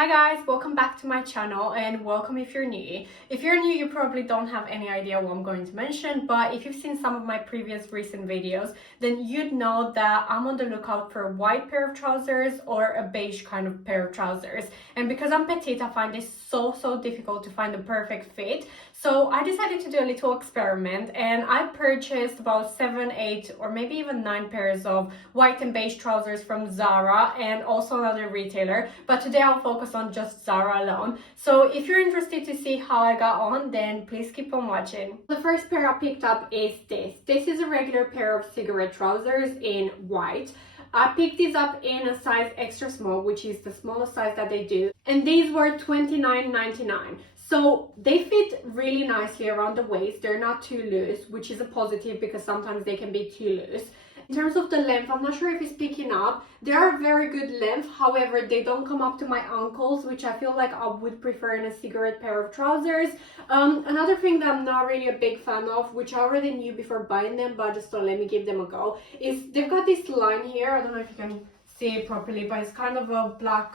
Hi guys, welcome back to my channel and welcome if you're new. If you're new, you probably don't have any idea what I'm going to mention, but if you've seen some of my previous recent videos, then you'd know that I'm on the lookout for a white pair of trousers or a beige kind of pair of trousers. And because I'm petite, I find this so difficult to find the perfect fit. So I decided to do a little experiment and I purchased about 7, 8 or maybe even 9 pairs of white and beige trousers from Zara and also another retailer, but today I'll focus on just Zara alone. So if you're interested to see how I got on, then please keep on watching. The first pair I picked up is this. This is a regular pair of cigarette trousers in white. I picked these up in a size extra small, which is the smallest size that they do, and these were $29.99. So they fit really nicely around the waist. They're not too loose, which is a positive because sometimes they can be too loose. In terms of the length, I'm not sure if it's picking up. They are a very good length, however, they don't come up to my ankles, which I feel like I would prefer in a cigarette pair of trousers. Another thing that I'm not really a big fan of, which I already knew before buying them, but I just thought let me give them a go, is they've got this line here. I don't know if you can see it properly, but it's kind of a black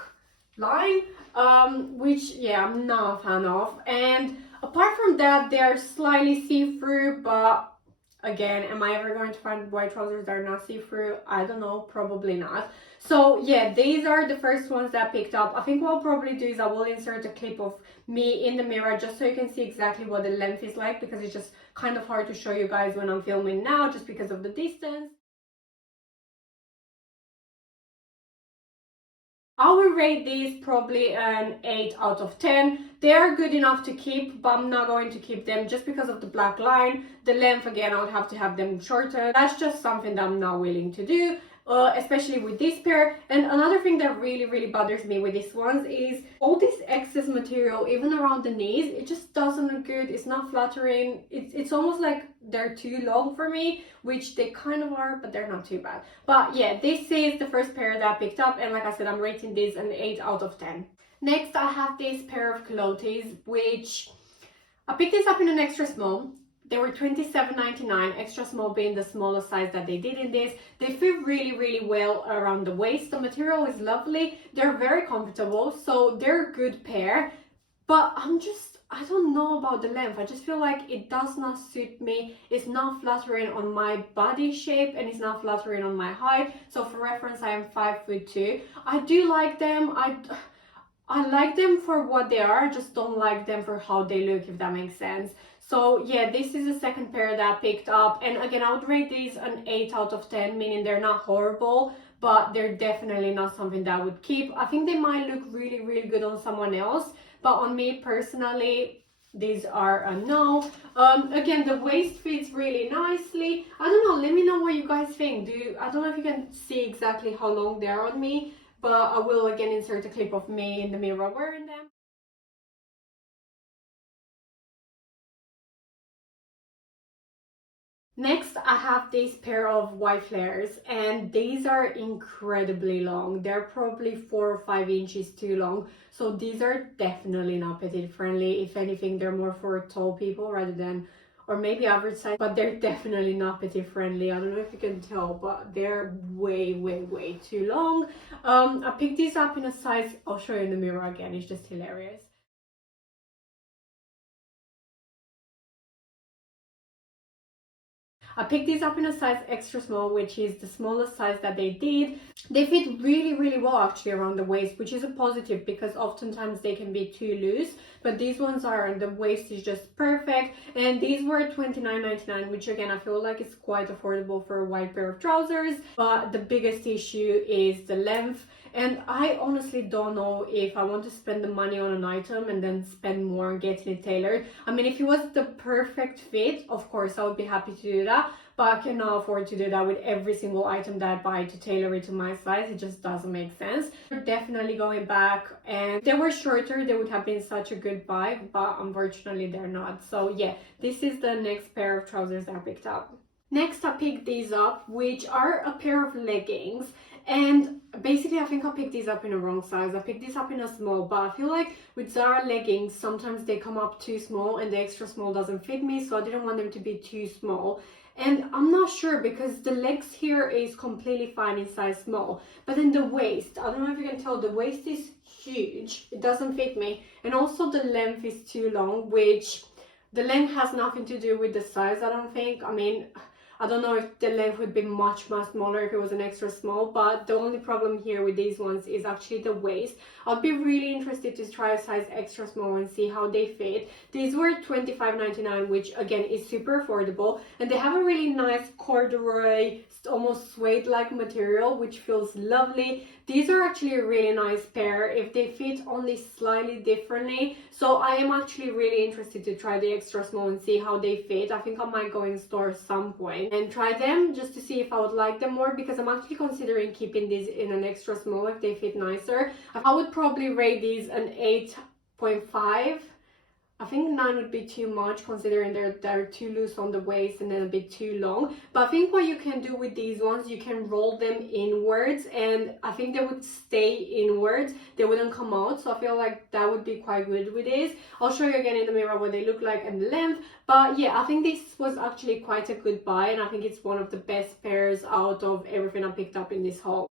line, which, yeah, I'm not a fan of. And apart from that, they're slightly see-through, but again, am I ever going to find white trousers that are not see-through? I don't know, probably not. So yeah, these are the first ones that I picked up. I think what I'll probably do is I will insert a clip of me in the mirror just so you can see exactly what the length is like, because it's just kind of hard to show you guys when I'm filming now just because of the distance. I will rate these probably an 8 out of 10. They are good enough to keep, but I'm not going to keep them just because of the black line. The length, again, I would have to have them shorter. That's just something that I'm not willing to do, especially with this pair. And another thing that really bothers me with these ones is all this excess material, even around the knees. It just doesn't look good. It's not flattering. It's almost like they're too long for me, which they kind of are, but they're not too bad. But yeah, this is the first pair that I picked up, and like I said, I'm rating this an 8 out of 10. Next, I have this pair of culottes, which I picked this up in an extra small. They were $27.99, extra small being the smallest size that they did in this. They fit really well around the waist. The material is lovely. They're very comfortable, so they're a good pair. But I don't know about the length. I just feel like it does not suit me. It's not flattering on my body shape and it's not flattering on my height. So for reference, I am 5'2". I do like them. I like them for what they are. I just don't like them for how they look, if that makes sense. So yeah, this is the second pair that I picked up, and again, I would rate these an 8 out of 10, meaning they're not horrible, but they're definitely not something that I would keep. I think they might look really good on someone else, but on me personally, these are a no. Again, the waist fits really nicely. I don't know, let me know what you guys think. I don't know if you can see exactly how long they are on me, but I will again insert a clip of me in the mirror wearing them. Next, I have this pair of white flares, and these are incredibly long. They're probably 4 or 5 inches too long. So these are definitely not petite friendly. If anything, they're more for tall people rather than, or maybe average size, but they're definitely not petite friendly. I don't know if you can tell, but they're way too long. I picked these up in a size, I'll show you in the mirror again, it's just hilarious. I picked these up in a size extra small, which is the smallest size that they did. They fit really well actually around the waist, which is a positive because oftentimes they can be too loose, but these ones are, the waist is just perfect. And these were $29.99, which again, I feel like it's quite affordable for a white pair of trousers, but the biggest issue is the length. And I honestly don't know if I want to spend the money on an item and then spend more on getting it tailored. I mean, if it was the perfect fit, of course, I would be happy to do that. But I cannot afford to do that with every single item that I buy to tailor it to my size. It just doesn't make sense. We're definitely going back, and if they were shorter, they would have been such a good buy, but unfortunately they're not. So yeah, this is the next pair of trousers that I picked up. Next, I picked these up, which are a pair of leggings. And basically, I think I picked these up in the wrong size. I picked these up in a small, but I feel like with Zara leggings, sometimes they come up too small and the extra small doesn't fit me, so I didn't want them to be too small. And I'm not sure because the legs here is completely fine in size small, but then the waist, I don't know if you can tell, the waist is huge, it doesn't fit me, and also the length is too long, which the length has nothing to do with the size, I don't think. I mean, I don't know if the length would be much smaller if it was an extra small, but the only problem here with these ones is actually the waist. I'd be really interested to try a size extra small and see how they fit. These were $25.99, which again is super affordable, and they have a really nice corduroy, almost suede-like material, which feels lovely. These are actually a really nice pair if they fit only slightly differently. So I am actually really interested to try the extra small and see how they fit. I think I might go in store at some point and try them just to see if I would like them more, because I'm actually considering keeping these in an extra small if they fit nicer. I would probably rate these an 8.5. I think 9 would be too much considering they're too loose on the waist and then a bit too long. But I think what you can do with these ones, you can roll them inwards, and I think they would stay inwards. They wouldn't come out. So I feel like that would be quite good with this. I'll show you again in the mirror what they look like and the length. But yeah, I think this was actually quite a good buy, and I think it's one of the best pairs out of everything I picked up in this haul.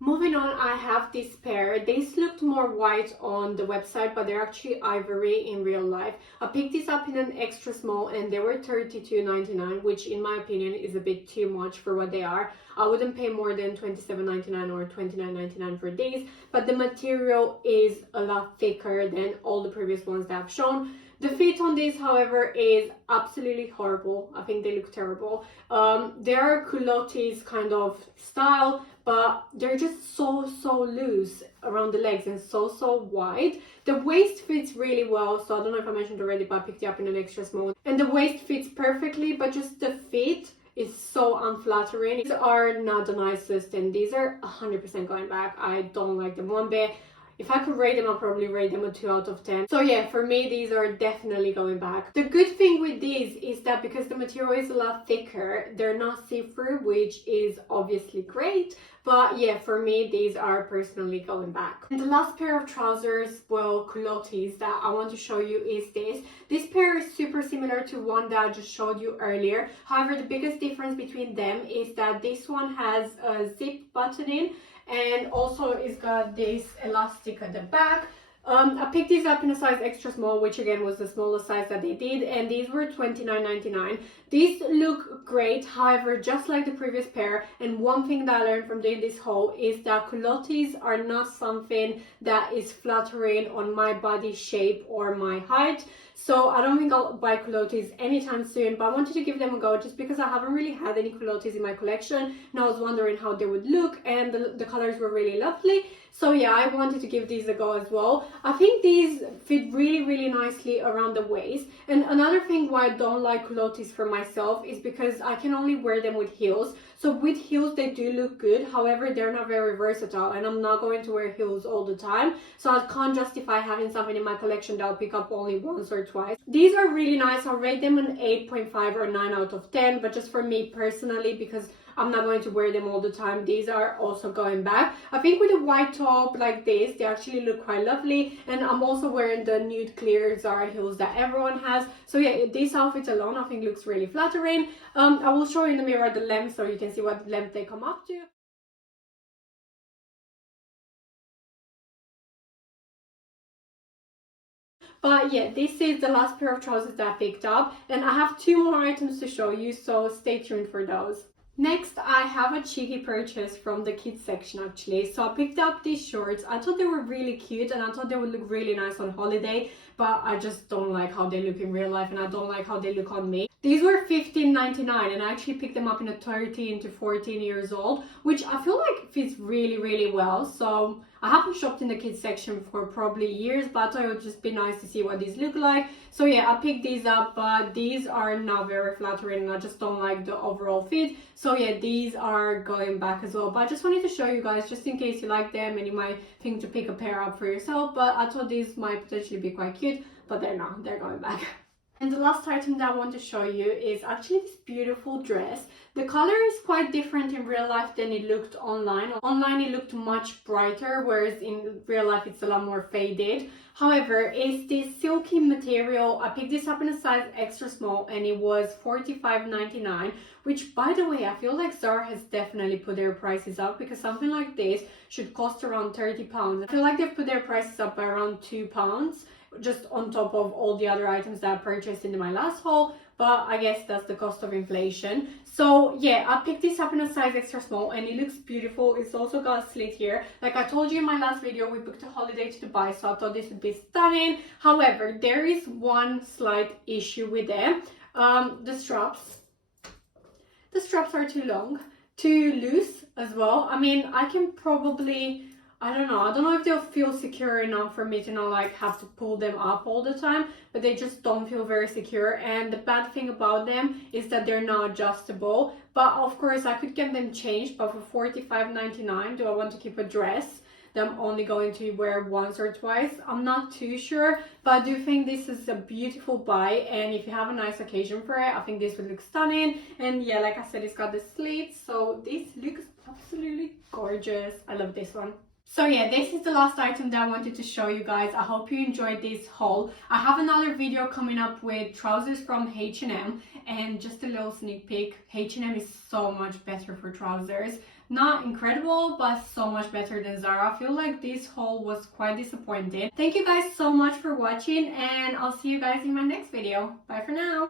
Moving on, I have this pair. These looked more white on the website, but they're actually ivory in real life. I picked these up in an extra small and they were $32.99, which in my opinion is a bit too much for what they are. I wouldn't pay more than $27.99 or $29.99 for these, but the material is a lot thicker than all the previous ones that I've shown. The fit on these, however, is absolutely horrible. I think they look terrible. They are culottes kind of style, but they're just so loose around the legs and so wide. The waist fits really well, so I don't know if I mentioned already, but I picked it up in an extra small. And the waist fits perfectly, but just the fit is so unflattering. These are not the nicest, and these are 100% going back. I don't like them one bit. If I could rate them, I'll probably rate them a 2 out of 10. So yeah, for me, these are definitely going back. The good thing with these is that because the material is a lot thicker, they're not see-through, which is obviously great. But yeah, for me, these are personally going back. And the last pair of trousers, well, culottes that I want to show you is this. This pair is super similar to one that I just showed you earlier. However, the biggest difference between them is that this one has a zip buttoning, and also it's got this elastic at the back. I picked these up in a size extra small, which again was the smallest size that they did, and these were $29.99. These look great, however, just like the previous pair, and one thing that I learned from doing this haul is that culottes are not something that is flattering on my body shape or my height. So I don't think I'll buy culottes anytime soon, but I wanted to give them a go just because I haven't really had any culottes in my collection, and I was wondering how they would look, and the colors were really lovely. So yeah, I wanted to give these a go as well. I think these fit really nicely around the waist. And another thing why I don't like culottes for myself is because I can only wear them with heels. So with heels, they do look good. However, they're not very versatile, and I'm not going to wear heels all the time. So I can't justify having something in my collection that I'll pick up only once or twice. These are really nice. I'll rate them an 8.5 or 9 out of 10. But just for me personally, because I'm not going to wear them all the time, these are also going back. I think with a white top like this, they actually look quite lovely. And I'm also wearing the nude clear Zara heels that everyone has. So yeah, these outfits alone I think looks really flattering. I will show you in the mirror the length so you can see what length they come up to. But yeah, this is the last pair of trousers that I picked up, and I have 2 more items to show you, so stay tuned for those. Next, I have a cheeky purchase from the kids section actually. So I picked up these shorts. I thought they were really cute and I thought they would look really nice on holiday, but I just don't like how they look in real life and I don't like how they look on me. These were $15.99 and I actually picked them up in a 13 to 14 years old, which I feel like fits really well. So I haven't shopped in the kids section for probably years, but I thought it would just be nice to see what these look like. So yeah, I picked these up, but these are not very flattering and I just don't like the overall fit. So yeah, these are going back as well. But I just wanted to show you guys just in case you like them and you might think to pick a pair up for yourself. But I thought these might potentially be quite cute, but they're not. They're going back. And the last item that I want to show you is actually this beautiful dress. The color is quite different in real life than it looked online. Online it looked much brighter, whereas in real life it's a lot more faded. However, it's this silky material. I picked this up in a size extra small and it was $45.99, which, by the way, I feel like Zara has definitely put their prices up, because something like this should cost around £30. I feel like they've put their prices up by around £2, just on top of all the other items that I purchased in my last haul, but I guess that's the cost of inflation. So yeah, I picked this up in a size extra small and it looks beautiful. It's also got a slit here. Like I told you in my last video, we booked a holiday to Dubai, so I thought this would be stunning. However, there is one slight issue with them. The straps are too long, too loose as well. I mean, I can probably, I don't know if they'll feel secure enough for me to not like have to pull them up all the time, but they just don't feel very secure. And the bad thing about them is that they're not adjustable. But of course I could get them changed, but for $45.99, do I want to keep a dress that I'm only going to wear once or twice? I'm not too sure, but I do think this is a beautiful buy, and if you have a nice occasion for it, I think this would look stunning. And yeah, like I said, it's got the slits, so this looks absolutely gorgeous. I love this one. So yeah, this is the last item that I wanted to show you guys. I hope you enjoyed this haul. I have another video coming up with trousers from H&M, and just a little sneak peek, H&M is so much better for trousers. Not incredible, but so much better than Zara. I feel like this haul was quite disappointing. Thank you guys so much for watching, and I'll see you guys in my next video. Bye for now.